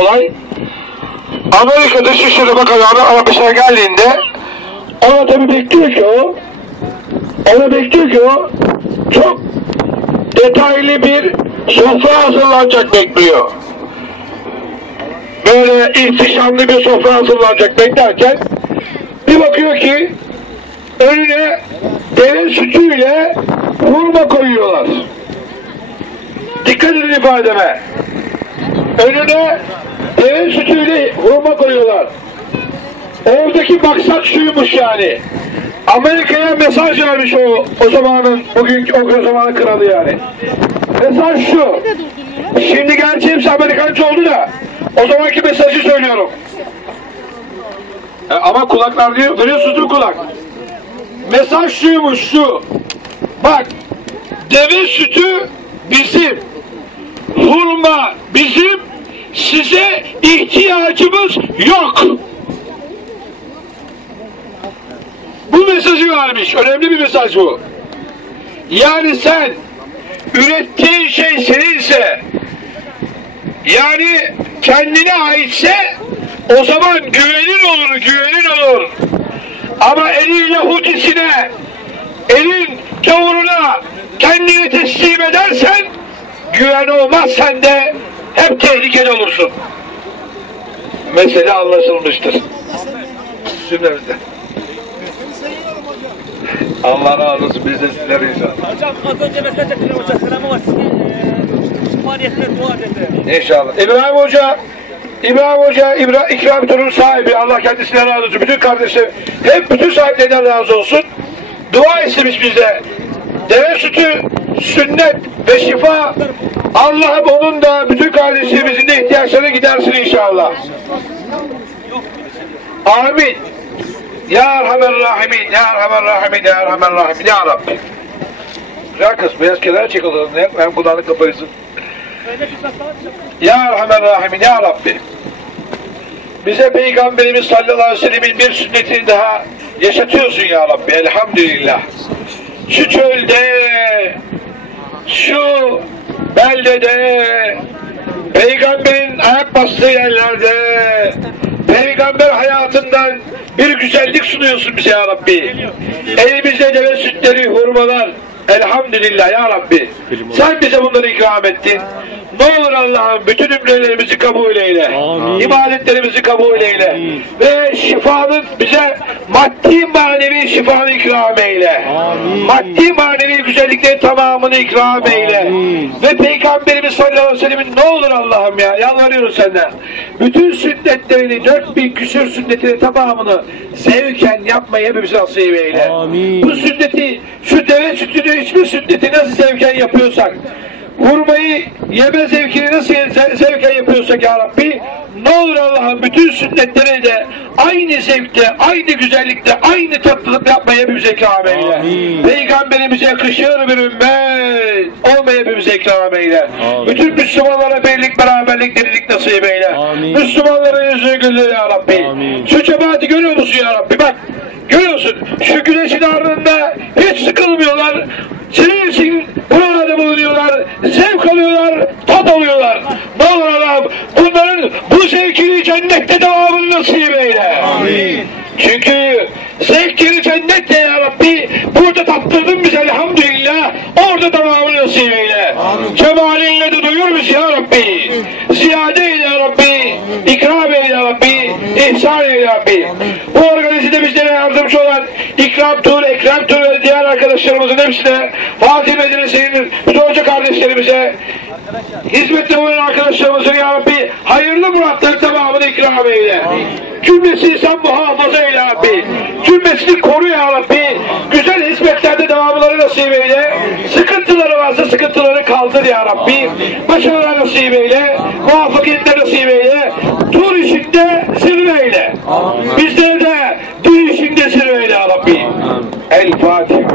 olay Amerika Dışişleri Bakanı Arabistan'a geldiğinde ona tabi bekliyor ki o ona bekliyor ki o çok detaylı bir sofra hazırlanacak bekliyor. Böyle ihtişamlı bir sofra hazırlanacak beklerken bir bakıyor ki önüne deve sütüyle hurma koyuyorlar. Dikkat edin ifademe. Önüne deve sütüyle hurma koyuyorlar. Oradaki maksat şuymuş yani. Amerika'ya mesaj vermiş o o zamanın bugünkü o zamanın kralı yani. Mesaj şu. Şimdi gerçi hepsi Amerikancı oldu da o zamanki mesajı söylüyorum. E, ama kulaklar diyor, görüyorsunuz değil kulak? Mesaj şuymuş şu. Bak deve sütü bizim. Hurma. Size ihtiyacımız yok. Bu mesajı vermiş. Önemli bir mesaj bu. Yani sen ürettiğin şey seninse yani kendine aitse o zaman güvenin olur, güvenin olur. Ama elin Yahudisine, elin gavuruna kendini teslim edersen güven olmaz sende hep tehlikeli olursun. Mesele anlaşılmıştır. Cümlemizde. Allah razı olsun biz de sizlere inşallah. Hocam az önce mesaj ettiler hoca selamı var sizin e, faaliyetine dua dedi. İnşallah. İbrahim Hoca, İbrahim Hoca, İbra İkram Turun sahibi. Allah kendisine razı olsun. Bütün kardeşler, hep bütün sahiplerinden razı olsun. Dua istemiş bize. Deve sütü, sünnet ve şifa. Allah'ım onun da bütün kardeşlerimizin de ihtiyaçlarını gidersin inşallah. Amin. Ya Erhamer Rahimin, Ya Erhamer Rahimin, Ya Erhamer Rahimin, Ya Rabbi. Güzel kız, beyaz kenara çek odadan. Hem kulağını kapayısın. Ya Erhamer Rahimin Ya Rabbi. Bize Peygamberimiz sallallahu aleyhi ve sellemin bir sünnetini daha yaşatıyorsun Ya Rabbi. Elhamdülillah. Şu çölde, şu beldede, Peygamberin ayak bastığı yerlerde, Peygamber hayatından bir güzellik sunuyorsun bize Ya Rabbi. Elimizde deve sütleri, hurmalar, Elhamdülillah ya Rabbi. Sen bize bunları ikram ettin. Ne olur Allah'ım bütün ümrelerimizi kabul eyle. Amin. İbadetlerimizi kabul eyle. Ve şifanın bize maddi manevi şifanı ikram eyle. Amin. Maddi manevi güzelliklerin tamamını ikram eyle. Amin. Ve Peygamberimiz sallallahu aleyhi ve sellemin ne olur Allah'ım ya yalvarıyorum senden. Bütün sünnetlerini, dört bin küsür sünnetini tamamını sevken yapmayı hepimize nasip eyle. Amin. Bu sünneti, şu deve sütünü içme sünneti nasıl sevken yapıyorsak, hurmayı yeme zevkini nasıl ze- zevken yapıyorsak ya Rabbi, ne olur Allah'ım bütün sünnetleri de aynı zevkte, aynı güzellikte, aynı tatlılık yapmayı hepimize ikram eyle. Amin. Peygamberimize yakışır bir ümmet olmayı hepimize ikram eyle. Amin. Bütün Müslümanlara birlik, beraberlik, dirilik nasip eyle. Amin. Müslümanların yüzünü güldür ya Rabbi. Amin. Şu cemaati görüyor musun ya Rabbi? Bak görüyorsun şu güneşin ardında hiç sıkılmıyorlar. Senin için buralarda bulunuyorlar. Zevk alıyorlar, tat alıyorlar. Allah'ım bunların bu zevkini cennette devamını nasip eyle. Amin. Çünkü zevkleri cennet ya Rabbi burada tattırdın bize elhamdülillah orada devamını nasip eyle. Cemalinle de doyur bizi ya Rabbi. Ziyade eyle ya Rabbi. İkram eyle ya Rabbi. İhsan eyle ya Rabbi. Bu organizede bizlere yardımcı olan İkram Tur, Ekrem diğer arkadaşlarımızın hepsine Fatih Medrese'nin bütün hoca kardeşlerimize hizmette bulunan arkadaşlarımızın ya Rabbi hayırlı muratları tamamını ikram eyle. Cümlesini sen muhafaza eyle ya Rabbi. Cümlesini koru ya Rabbi. Güzel hizmetlerde devamları nasip eyle. Sıkıntıları varsa sıkıntıları kaldır ya Rabbi. Başarılar nasip eyle. Muvaffakiyetler nasip eyle. Tur işinde zirve eyle. Bizlere de din işinde zirve eyle ya Rabbi. El Fatiha.